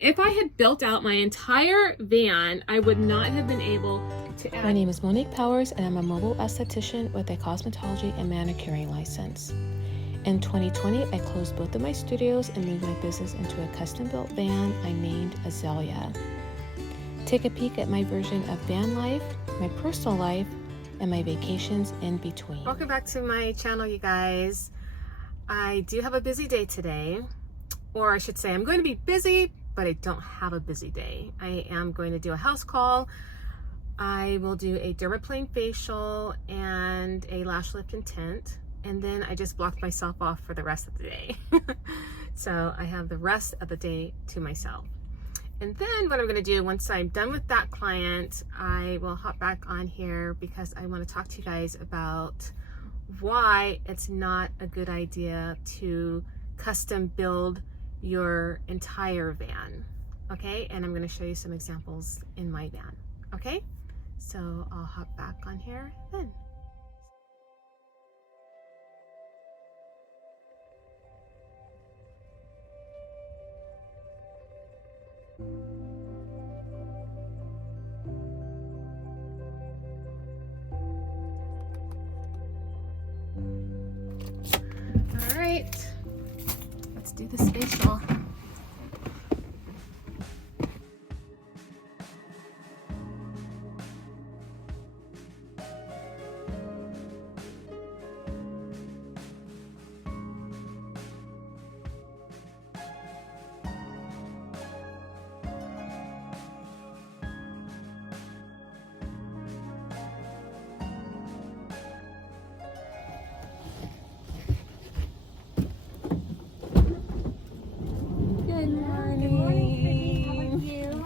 If I had built out my entire van, I would not have been able to add... My name is Monique Powers, and I'm a mobile esthetician with a cosmetology and manicuring license. In 2020, I closed both of my studios and moved my business into a custom-built van I named Azalea. Take a peek at my version of van life, my personal life, and my vacations in between. Welcome back to my channel, you guys. I do have a busy day today, or I should say I'm going to be busy, but I don't have a busy day. I am going to do a house call. I will do a dermaplane facial and a lash lift and tint, and then I just blocked myself off for the rest of the day. So I have the rest of the day to myself. And then what I'm going to do once I'm done with that client, I will hop back on here because I want to talk to you guys about why it's not a good idea to custom build your entire van. Okay, and I'm going to show you some examples in my van. Okay, so I'll hop back on here then. All right, let's do this facial.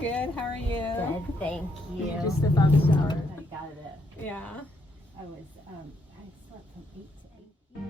Good, how are you? Good, thank you. Just stepped out of the shower. I got it. Yeah. I slept from 8 to 8.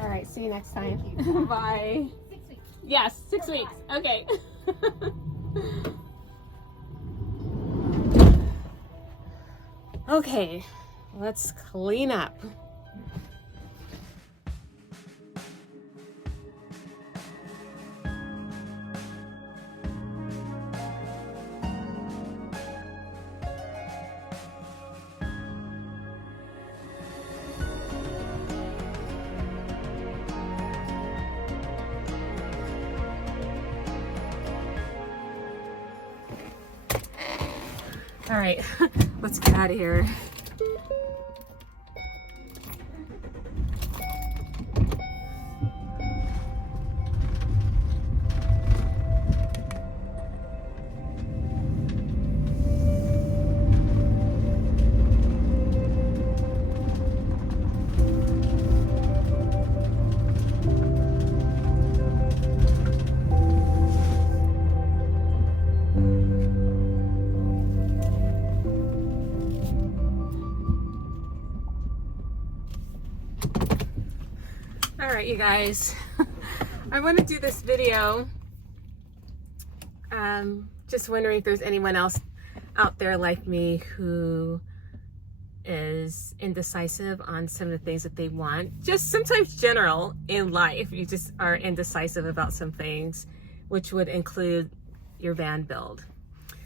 All right, see you next time. You. Bye. 6 weeks. Yes, 6 weeks. Okay. Okay, let's clean up. All right, let's get out of here. All right, you guys, I want to do this video. Just wondering if there's anyone else out there like me who is indecisive on some of the things that they want. Just sometimes general in life, you just are indecisive about some things, which would include your van build.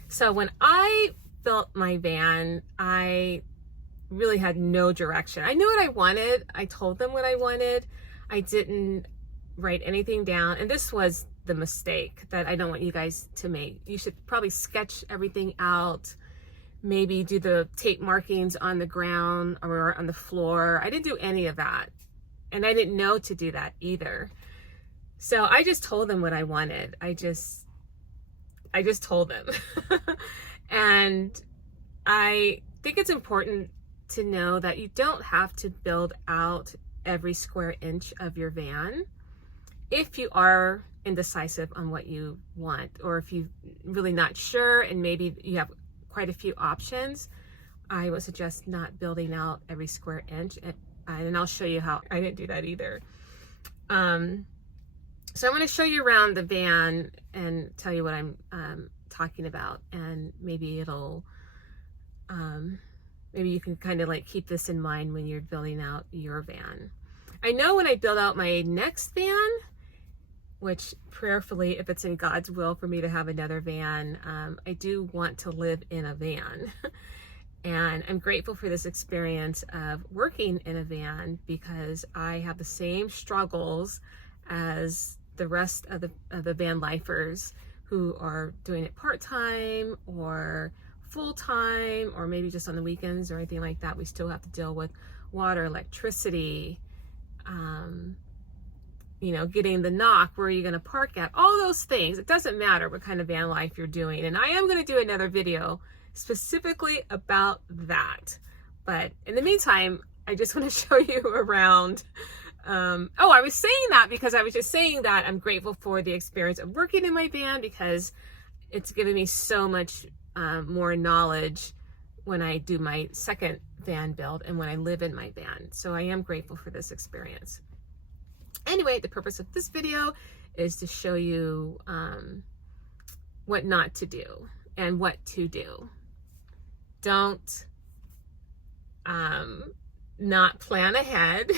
So when I built my van, I really had no direction. I knew what I wanted. I told them what I wanted. I didn't write anything down. And this was the mistake that I don't want you guys to make. You should probably sketch everything out, maybe do the tape markings on the ground or on the floor. I didn't do any of that. And I didn't know to do that either. So I just told them what I wanted. I just told them. And I think it's important to know that you don't have to build out every square inch of your van if you are indecisive on what you want, or if you're really not sure and maybe you have quite a few options. I would suggest not building out every square inch, and I'll show you how I didn't do that either. So I'm going to show you around the van and tell you what I'm talking about, and maybe it'll maybe you can kind of like keep this in mind when you're building out your van. I know when I build out my next van, which prayerfully, if it's in God's will for me to have another van, I do want to live in a van. And I'm grateful for this experience of working in a van, because I have the same struggles as the rest of the van lifers who are doing it part-time or full-time, or maybe just on the weekends or anything like that. We still have to deal with water, electricity, you know, getting the knock, where are you going to park at, all those things. It doesn't matter what kind of van life you're doing. And I am going to do another video specifically about that. But in the meantime, I just want to show you around. Oh, I was saying that because I was just saying that I'm grateful for the experience of working in my van, because it's given me so much more knowledge when I do my second van build and when I live in my van. So I am grateful for this experience. Anyway, the purpose of this video is to show you what not to do and what to do. Don't not plan ahead.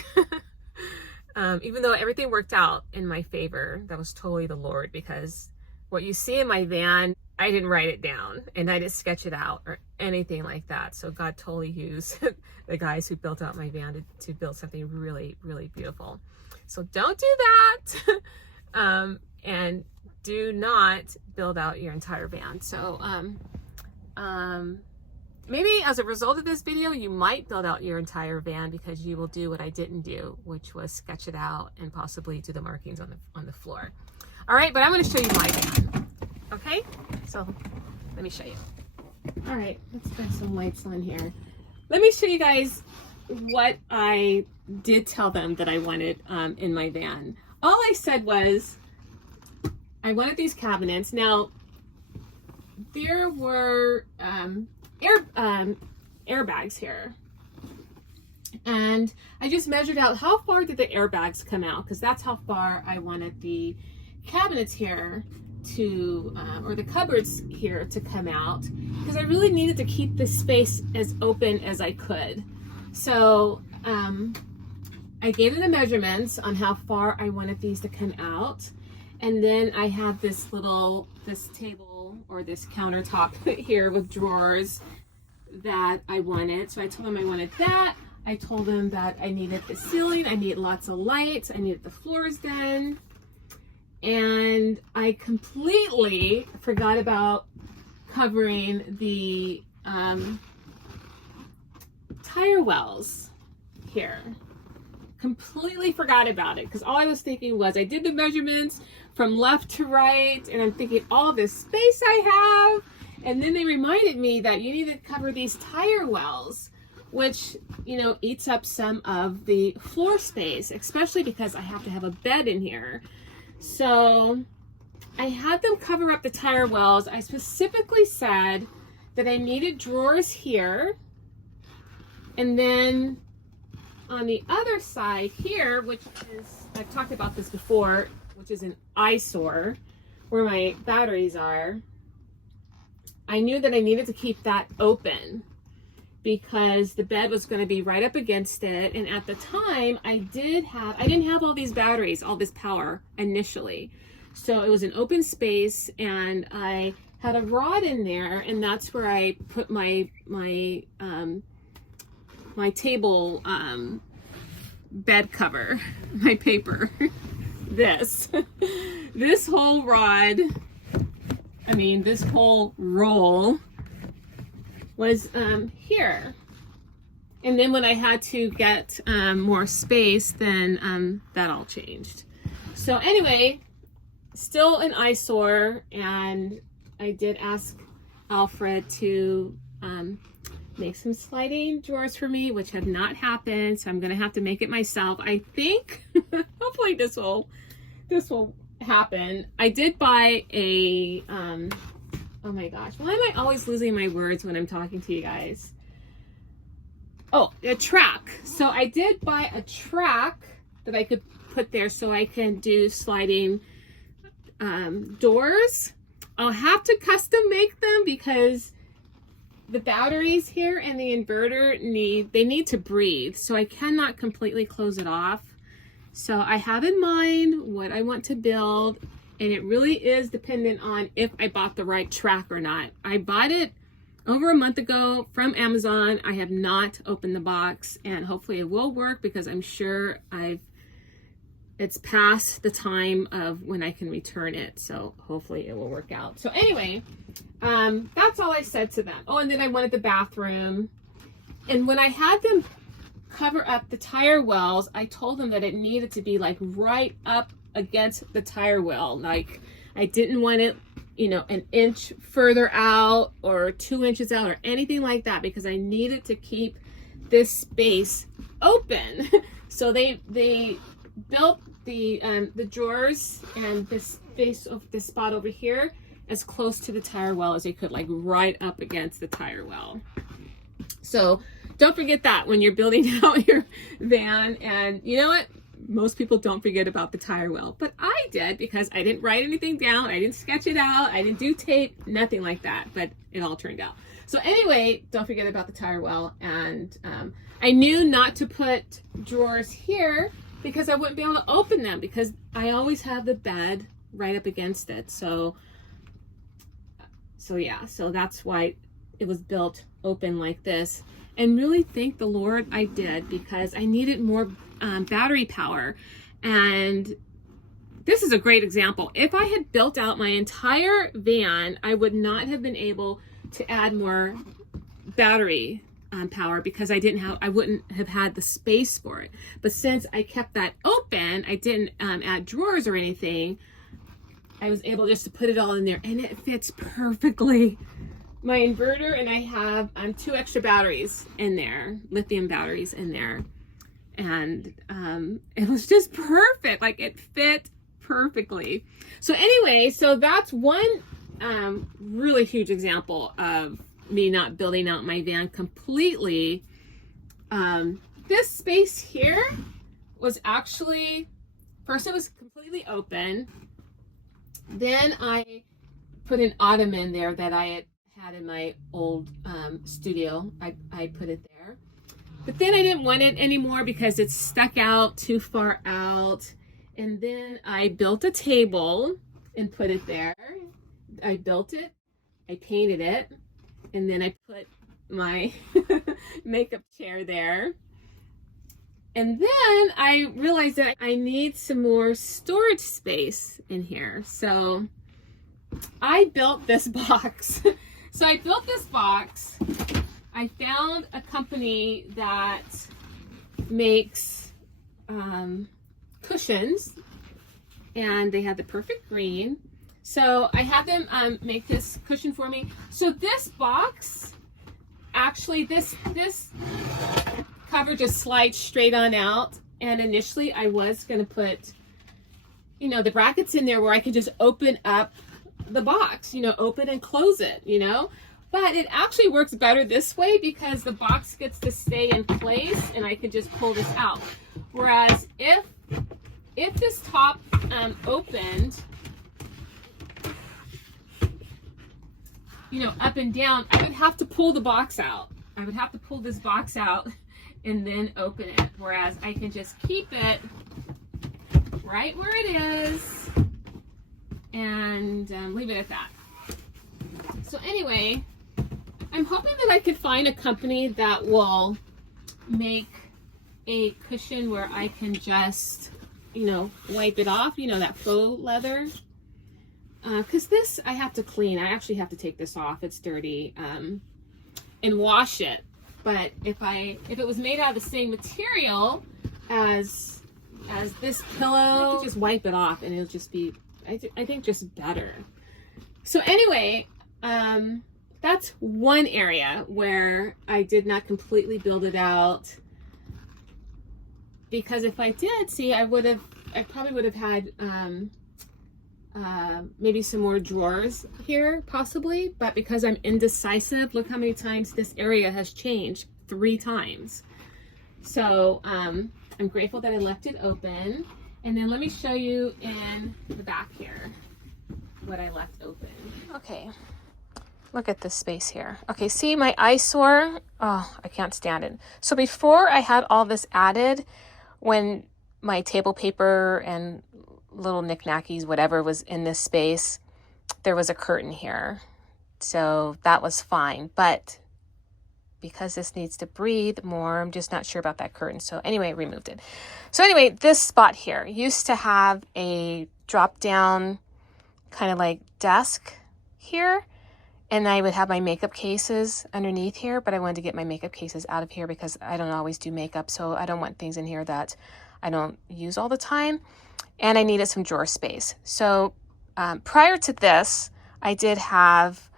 Even though everything worked out in my favor, that was totally the Lord, because what you see in my van, I didn't write it down and I didn't sketch it out or anything like that. So God totally used the guys who built out my van to build something really, really beautiful. So don't do that. And do not build out your entire van. So maybe as a result of this video, you might build out your entire van, because you will do what I didn't do, which was sketch it out and possibly do the markings on the floor. All right, but I'm going to show you my van. Okay, so let me show you. All right, let's put some lights on here. Let me show you guys what I did tell them that I wanted in my van. All I said was I wanted these cabinets. Now, there were airbags here, and I just measured out how far did the airbags come out, because that's how far I wanted the cabinets here to or the cupboards here to come out, because I really needed to keep this space as open as I could. So I gave it the measurements on how far I wanted these to come out. And then I have this table or this countertop here with drawers that I wanted. So I told them I wanted that. I told them that I needed the ceiling, I needed lots of lights, I needed the floors done. And I completely forgot about covering the tire wells here. Completely forgot about it because all I was thinking was I did the measurements from left to right and I'm thinking all this space I have, and then they reminded me that you need to cover these tire wells, which, you know, eats up some of the floor space, especially because I have to have a bed in here. So I had them cover up the tire wells. I specifically said that I needed drawers here, and then on the other side here, which is, I've talked about this before, which is an eyesore where my batteries are, I knew that I needed to keep that open because the bed was going to be right up against it. And at the time I didn't have all these batteries, all this power initially. So it was an open space and I had a rod in there, and that's where I put my table bed cover, my paper. This whole rod, this whole roll was here. And then when I had to get more space, then that all changed. So anyway, still an eyesore, and I did ask Alfred to make some sliding drawers for me, which have not happened, so I'm gonna have to make it myself. I think hopefully this will happen. I did buy a oh my gosh, why am I always losing my words when I'm talking to you guys? Oh, a track. So I did buy a track that I could put there so I can do sliding doors. I'll have to custom make them because the batteries here and the inverter need to breathe, so I cannot completely close it off. So I have in mind what I want to build, and it really is dependent on if I bought the right track or not. I bought it over a month ago from Amazon. I have not opened the box, and hopefully it will work because I'm sure it's past the time of when I can return it, so hopefully it will work out. So anyway, that's all I said to them. Oh, and then I wanted the bathroom. And when I had them cover up the tire wells, I told them that it needed to be like right up against the tire well. Like I didn't want it, an inch further out or 2 inches out or anything like that, because I needed to keep this space open. So they built the drawers and this space of this spot over here as close to the tire well as they could, like right up against the tire well. So don't forget that when you're building out your van. And you know what? Most people don't forget about the tire well, but I did because I didn't write anything down. I didn't sketch it out. I didn't do tape, nothing like that, but it all turned out. So anyway, don't forget about the tire well. And I knew not to put drawers here because I wouldn't be able to open them because I always have the bed right up against it. So yeah, so that's why it was built open like this. And really thank the Lord I did, because I needed more battery power. And this is a great example. If I had built out my entire van, I would not have been able to add more battery power because I wouldn't have had the space for it. But since I kept that open, I didn't add drawers or anything, I was able just to put it all in there, and it fits perfectly. My inverter, and I have 2 extra batteries in there, lithium batteries in there, and it was just perfect. Like it fit perfectly. So anyway, so that's one really huge example of me not building out my van completely. This space here was actually, first it was completely open. Then I put an ottoman there that I had in my old studio. I put it there. But then I didn't want it anymore because it stuck out too far out. And then I built a table and put it there. I built it, I painted it, and then I put my makeup chair there. And then I realized that I need some more storage space in here. So I built this box. So I built this box. I found a company that makes cushions, and they had the perfect green. So I had them make this cushion for me. So this box, actually this cover just slides straight on out. And initially I was gonna put, you know, the brackets in there where I could just open up the box, you know, open and close it, you know. But it actually works better this way because the box gets to stay in place and I can just pull this out. Whereas if this top opened, you know, up and down, I would have to pull the box out. I would have to pull this box out and then open it. Whereas I can just keep it right where it is and leave it at that. So anyway, I'm hoping that I could find a company that will make a cushion where I can just, you know, wipe it off, you know, that faux leather. Because this I have to clean. I actually have to take this off. It's dirty, and wash it. But if it was made out of the same material as this pillow, I could just wipe it off and it'll just be, I think, just better. So anyway, that's one area where I did not completely build it out, because if I did, see, I probably would have had maybe some more drawers here possibly, but because I'm indecisive, look how many times this area has changed, 3 times. So I'm grateful that I left it open. And then let me show you in the back here what I left open. Okay, look at this space here. Okay, see my eyesore? Oh, I can't stand it. So before I had all this added, when my table paper and little knickknackies, whatever was in this space, there was a curtain here. So that was fine. But because this needs to breathe more, I'm just not sure about that curtain. So anyway, I removed it. So anyway, this spot here used to have a drop down kind of like desk here. And I would have my makeup cases underneath here, but I wanted to get my makeup cases out of here because I don't always do makeup. So I don't want things in here that I don't use all the time. And I needed some drawer space. So prior to this, I did have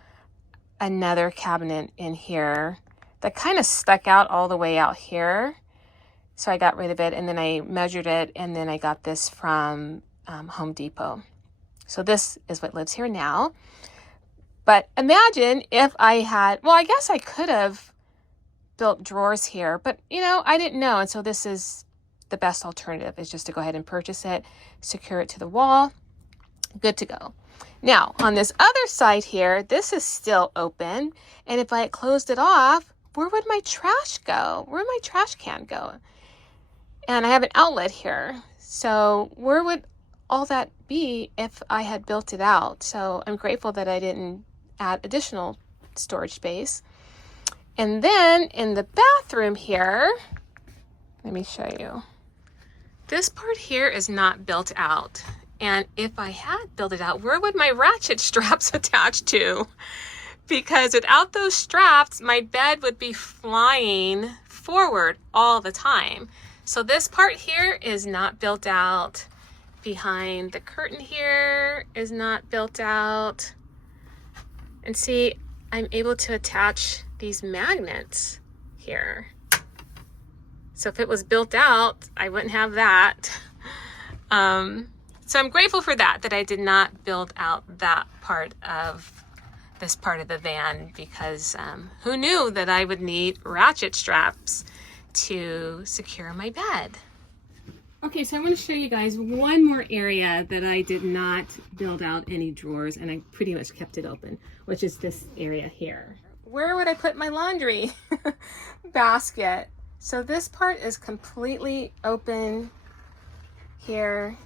another cabinet in here that kind of stuck out all the way out here. So I got rid of it, and then I measured it, and then I got this from Home Depot. So this is what lives here now. But imagine if I had, well, I guess I could have built drawers here, but you know, I didn't know. And so this is the best alternative, is just to go ahead and purchase it, secure it to the wall, good to go. Now, on this other side here, this is still open. And if I had closed it off, where would my trash go? Where would my trash can go? And I have an outlet here. So where would all that be if I had built it out? So I'm grateful that I didn't add additional storage space. And then in the bathroom here, let me show you. This part here is not built out. And if I had built it out, where would my ratchet straps attach to? Because without those straps, my bed would be flying forward all the time. So this part here is not built out. Behind the curtain here is not built out. And see, I'm able to attach these magnets here. So if it was built out, I wouldn't have that. So I'm grateful for that I did not build out that part of this part of the van, because who knew that I would need ratchet straps to secure my bed. Okay, so I want to show you guys one more area that I did not build out any drawers, and I pretty much kept it open, which is this area here. Where would I put my laundry basket? So this part is completely open here.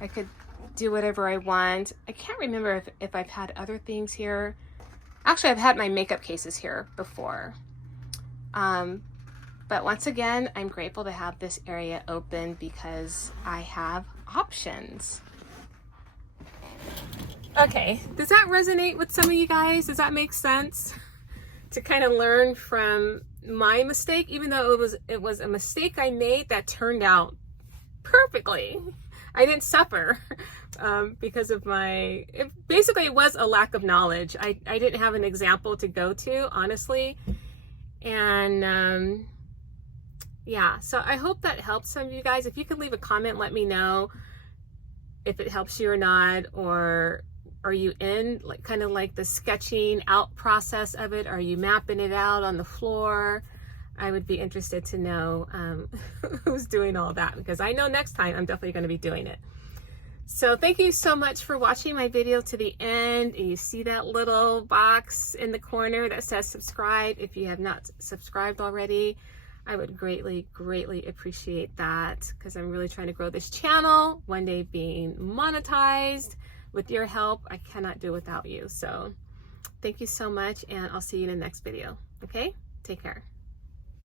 I could do whatever I want. I can't remember if I've had other things here. Actually, I've had my makeup cases here before. But once again, I'm grateful to have this area open because I have options. Okay, does that resonate with some of you guys? Does that make sense? To kind of learn from my mistake, even though it was a mistake I made that turned out perfectly. I didn't suffer because of basically it was a lack of knowledge. I didn't have an example to go to, honestly. And yeah, so I hope that helps some of you guys. If you could leave a comment, let me know if it helps you or not, or are you in kind of like the sketching out process of it? Are you mapping it out on the floor? I would be interested to know who's doing all that, because I know next time I'm definitely going to be doing it. So thank you so much for watching my video to the end. You see that little box in the corner that says subscribe. If you have not subscribed already, I would greatly, greatly appreciate that, because I'm really trying to grow this channel, one day being monetized. With your help, I cannot do without you. So thank you so much, and I'll see you in the next video. Okay? Take care.